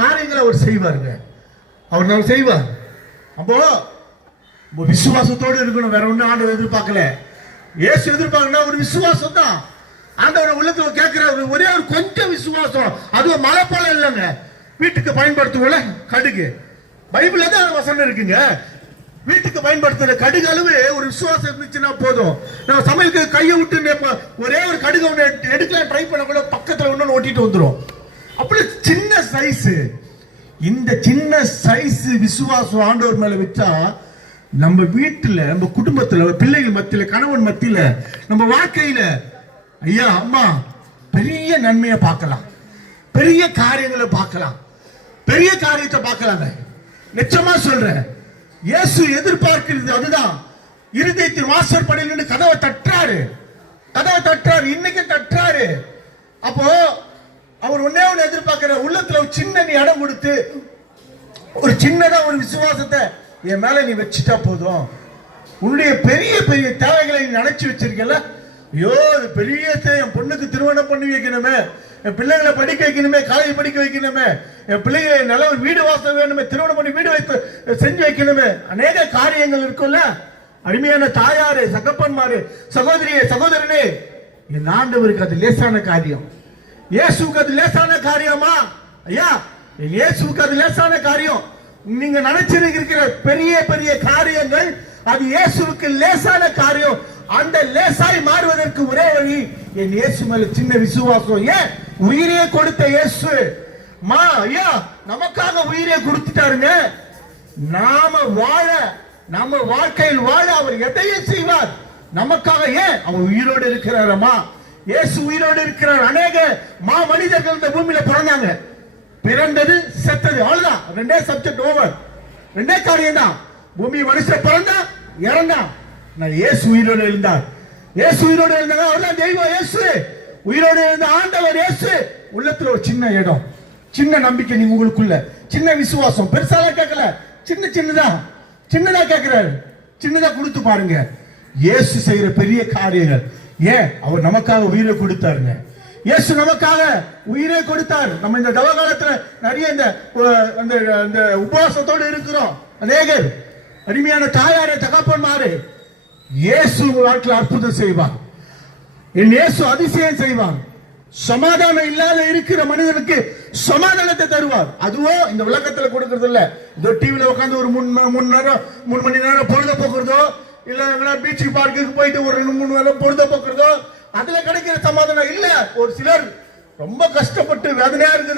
காரியங்களை அவர் செய்வாருங்க. அவர் நம்ம செய்வார். அப்போ விசுவாசத்தோடு இருக்கணும். வேற ஒன்றும் ஆண்டவர் எதிர்பார்க்கல. இயேசு எதிர்பார்க்கணும் ஒரு விசுவாசம் தான். ஆண்டவர் உள்ளத்துல கேட்கிறாரு ஒரே ஒரு கொஞ்சம் விசுவாசம். அதுவும் மலைப்பழம் இல்லைங்க, வீட்டுக்கு பயன்படுத்துவோம்ல கடுகு. பைபிள்ல தான் வசனம் இருக்குங்க. வீட்டுக்கு பயன்படுத்துற கடுகு அளவு ஒரு விசுவாசம் இருந்துச்சுன்னா போதும். நம்ம சமையலுக்கு கையை விட்டு ஒரே ஒரு கடுகு ஒன்று எடுக்கலாம் ட்ரை பண்ண கூட பக்கத்துல ஒன்று ஓட்டிட்டு வந்துடும். அப்படி சின்ன சைஸ். இந்த சின்ன சைஸ் விசுவாசம் ஆண்டவர் மேல வச்சா நம்ம வீட்டுல, நம்ம குடும்பத்துல, பிள்ளைகள் மத்தியில, கணவன் மத்தியில, நம்ம வாழ்க்கையில ஐயா அம்மா பெரிய நன்மையை பார்க்கலாம், பெரிய காரியங்களை பார்க்கலாம், பெரிய காரியத்தை பார்க்கலாங்க. நிச்சயமா சொல்றேன். இயேசு எதிர்பார்க்கிறது அதுதான். இருதயத்தின் வாசற்படியில் கதவை தட்டுறாரு, கதவை தட்டுறாரு, இன்னைக்கு தட்டுறாரு. அப்போ அவர் ஒன்னே ஒண்ணு எதிர்பார்க்கிற, உள்ளத்துல ஒரு சின்ன நீ இடம் கொடுத்து ஒரு சின்னதா ஒரு விசுவாசத்தை என் மேல நீ வச்சுட்டா போதும். உன்னுடைய பெரிய பெரிய தேவைகளை நீ நினைச்சு வச்சிருக்கல. ஐயோ அது பெரிய என் பொண்ணுக்கு திருமணம் பண்ணி வைக்கணுமே, என் பிள்ளைகளை படிக்க வைக்கணுமே, காலேஜ் படிக்க வைக்கணுமே, என் பிள்ளைகளை நல்ல ஒரு வீடு வாசல் வேணுமே, திருமணம் பண்ணி வீடு வைத்து செஞ்சு வைக்கணுமே, அநேக காரியங்கள் இருக்குல்ல. அருமையான தாயாரு, சகப்பன்மாரு, சகோதரியே, சகோதரனே, என் ஆண்டவருக்கு அது லேசான காரியம். இயேசுக்கு அது லேசான காரியமா? ஐயா இயேசுக்கு அது லேசான காரியம். நீங்க நினைச்சிருக்கிற பெரிய பெரிய காரியங்கள் அது இயேசுவுக்கு லேசான காரியம். அந்த லேசாய் மாறுவதற்கு ஒரே வழி என் இயேசு மேல சின்ன விசுவாசம். ஏன் உயிரே கொடுத்த இயேசு மா ஐயா நமக்காக உயிரே கொடுத்துட்டாருங்க. நாம வாழ, நம்ம வாழ்க்கையில் வாழ அவர் எதையும் செய்வார் நமக்காக. ஏன் அவர் உயிரோடு இருக்கிறாரம்மா, இயேசு உயிரோடு இருக்கிறார். அநேக மா மனிதர்கள் இந்த பூமியில பிறந்தாங்க, பிறந்தது செத்தது, அவ்வளவுதான். ரெண்டே சப்ஜெக்ட் ஓவர், ரெண்டே காரியம் தான். பூமி மனுஷன் பிறந்தா இறந்தான், இயேசு உயிரோடு இருந்தார். இயேசு உயிரோடு இருந்தாங்க, அவர்தான் தெய்வம். இயேசு உயிரோடு இருந்த ஆண்டவர் இயேசு. உள்ளத்துல ஒரு சின்ன இடம், சின்ன நம்பிக்கை நீங்க உங்களுக்குள்ள, சின்ன விசுவாசம். பெருசால கேட்கல, சின்ன சின்னதா சின்னதா கேட்கிறாரு. சின்னதா கொடுத்து பாருங்க. இயேசு செய்யற பெரிய காரியங்கள். ஏன் அவர் நமக்காக உயிரை கொடுத்தாருங்க. இயேசு நமக்காக உயிரை கொடுத்தார். நம்ம இந்த தவ காலத்துல நிறைய இந்த உபவாசத்தோடு இருக்கிறோம். அநேகர் அருமையான தாயாரே, தகப்பன்மாரே, இயேசு வாழ்க்கையில் அற்புதம் செய்வார். என் இயேசு அதிசயம் செய்வார். சமாதானம் இல்லாத இருக்கிற மனிதனுக்கு சமாதானத்தை தருவார். அதுவும் இந்த உலகத்துல கொடுக்கறது இல்ல. இந்த டிவில உட்காந்து ஒரு 3 மணி நேரம் பொழுத போக்குறதோ, இல்ல பீச் பார்க்குக்கு போயிட்டு ஒரு 2-3 நேரம் பொழுத போக்குறதோ, அதுல கிடைக்கிற சமாதானம் இல்ல. ஒரு சிலர் ரொம்ப கஷ்டப்பட்டு வேதனையா இருக்குது.